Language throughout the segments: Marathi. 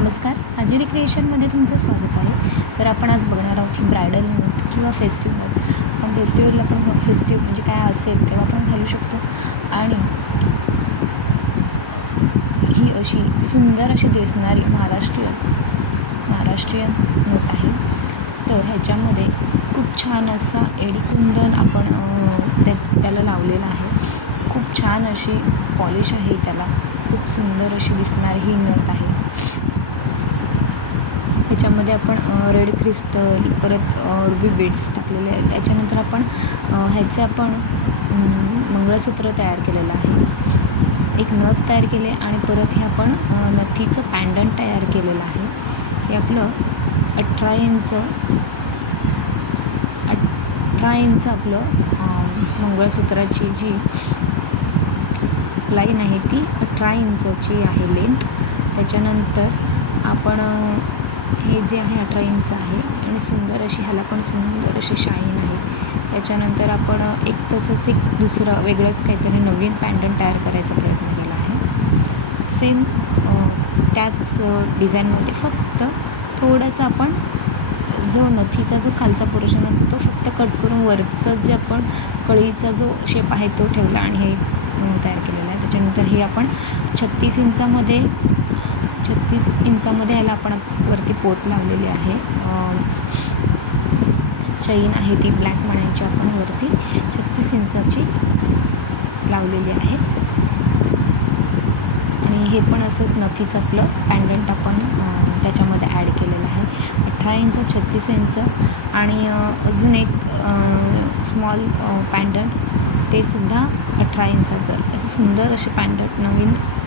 नमस्कार, साजेरी क्रिएशनमध्ये तुमचं स्वागत आहे. तर आपण आज बघणार आहोत की ब्रायडल नथ किंवा फेस्टिव्ह नथ. आपण फेस्टिवलला पण फेस्टिव्ह म्हणजे काय असेल तेव्हा आपण घालू शकतो. आणि ही अशी सुंदर अशी दिसणारी महाराष्ट्रीयन नथ आहे. तर ह्याच्यामध्ये खूप छान असा एडीकुंदन आपण त्याला लावलेला आहे. खूप छान अशी पॉलिश आहे त्याला. खूप सुंदर अशी दिसणारी ही नथ आहे. ह्याच्यामध्ये आपण रेड क्रिस्टल परत रुबी बीड्स टाकलेले आहेत. त्याच्यानंतर आपण आपण मंगळसूत्र तयार केलेलं आहे. एक नथ तयार केले आणि परत हे आपण नथीचं पॅन्डंट तयार केलेलं आहे. हे आपलं 18 इंच आपलं मंगळसूत्राची जी लाईन आहे ती 18 इंचाची आहे लेंथ. त्याच्यानंतर आपण हे जे आहे 18 इंच आहे आणि सुंदर अशी ह्याला पण सुंदर अशी शाईन आहे. त्याच्यानंतर आपण तसंच एक दुसरं वेगळंच काहीतरी नवीन पॅन्डंट तयार करायचा प्रयत्न केला आहे. सेम त्याच डिझाईनमध्ये फक्त थोडंसं आपण जो नथीचा जो खालचा पोर्शन असतो तो फक्त कट करून वरचा जे आपण कळीचा जो शेप आहे तो ठेवला आणि हे तयार केलेलं आहे. त्याच्यानंतर हे आपण 36 इंचामध्ये ह्याला आपण वरती पोत लावलेली आहे. चैन आहे ती ब्लॅक मण्यांची आपण वरती 36 इंचाची लावलेली आहे. आणि हे पण असंच नथीचं आपलं पॅन्डंट आपण त्याच्यामध्ये ॲड केलेलं आहे. 18 इंच 36 इंच आणि अजून एक स्मॉल पॅन्डंट ते सुद्धा 18 इंचाचं. असं सुंदर असे पॅन्डंट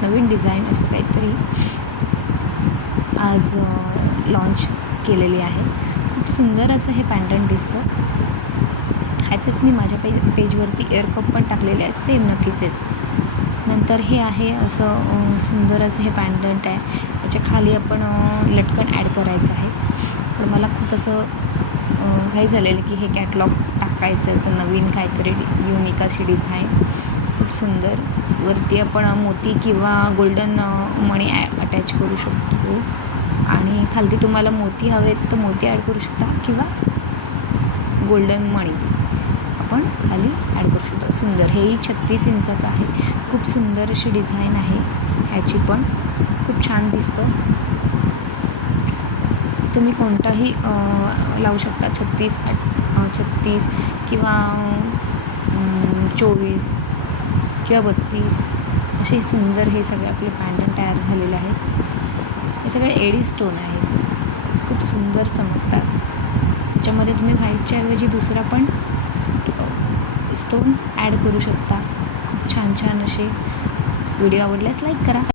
नवीन डिझाईन असं काहीतरी आज लॉन्च केलेली आहे. खूप सुंदर असं हे पॅन्डंट दिसतं. ह्याचंच मी माझ्या पेजवरती इयरकप पण टाकलेले आहेत सेम नथीचेच. नंतर हे आहे असं सुंदर असं हे पॅन्डंट आहे. याच्या खाली आपण लटकन ॲड करायचं आहे. पण मला खूप असं घाई झालेलं की हे कॅटलॉग टाकायचं असं नवीन काहीतरी युनिक अशी डिझाईन. खूप सुंदर वरती आपण मोती किंवा गोल्डन मणी अटॅच करू शकतो. आणि खालती तुम्हाला मोती हवेत तर मोती ॲड करू शकता किंवा गोल्डन मणी आपण खाली ॲड करू शकतो. सुंदर हेही 36 इंचाचं आहे. खूप सुंदर अशी डिझाईन आहे ह्याची पण. खूप छान दिसतं. तुम्ही कोणताही लावू शकता. 36 किंवा 24 किंवा 32 असे सुंदर हे सगळे आपले पॅन्डंट तयार झालेले आहेत. हे सगळे एडी स्टोन आहेत. खूप सुंदर चमकतात. त्याच्यामध्ये तुम्ही व्हाईटच्या ऐवजी दुसरा पण स्टोन ॲड करू शकता. खूप छान असे. व्हिडिओ आवडल्यास लाईक करा.